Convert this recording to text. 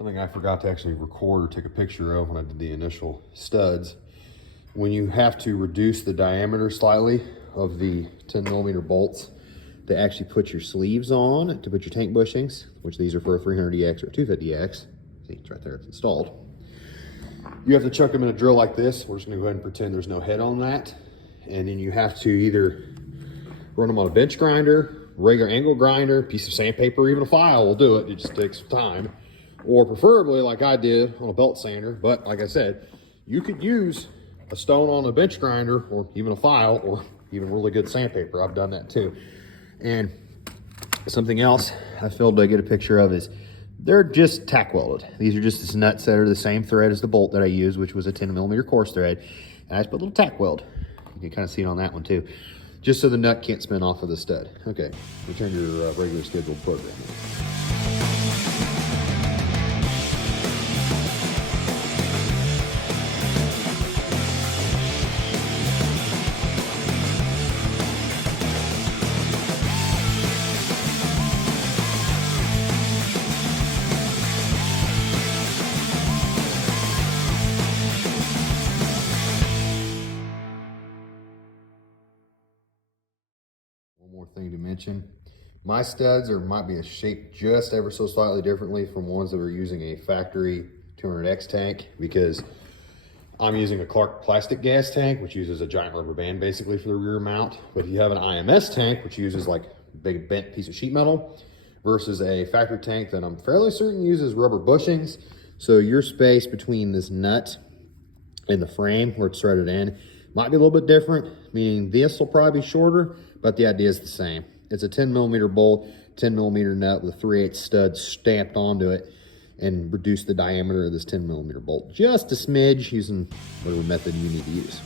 something I forgot to actually record or take a picture of when I did the initial studs. When you have to reduce the diameter slightly of the 10mm bolts to actually put your sleeves on, to put your tank bushings, which these are for a 300EX or a 250X. See, it's right there, it's installed. You have to chuck them in a drill like this. We're just gonna go ahead and pretend there's no head on that. And then you have to either run them on a bench grinder, regular angle grinder, piece of sandpaper, or even a file will do it. It just takes time. Or preferably like I did on a belt sander. But like I said, you could use a stone on a bench grinder or even a file or even really good sandpaper. I've done that too. And something else I failed to get a picture of is they're just tack welded. These are just nuts that are the same thread as the bolt that I used, which was a 10mm coarse thread. And I just put a little tack weld. You can kind of see it on that one too. Just so the nut can't spin off of the stud. Okay, return your regular scheduled program. One more thing to mention, my studs might be shaped just ever so slightly differently from ones that are using a factory 200X tank, because I'm using a Clark plastic gas tank, which uses a giant rubber band basically for the rear mount. But if you have an IMS tank, which uses like a big bent piece of sheet metal, versus a factory tank that I'm fairly certain uses rubber bushings, so your space between this nut and the frame where it's threaded in might be a little bit different, meaning this will probably be shorter, but the idea is the same. It's a 10mm bolt, 10mm nut with a 3/8 stud stamped onto it, and reduce the diameter of this 10mm bolt just a smidge using whatever method you need to use.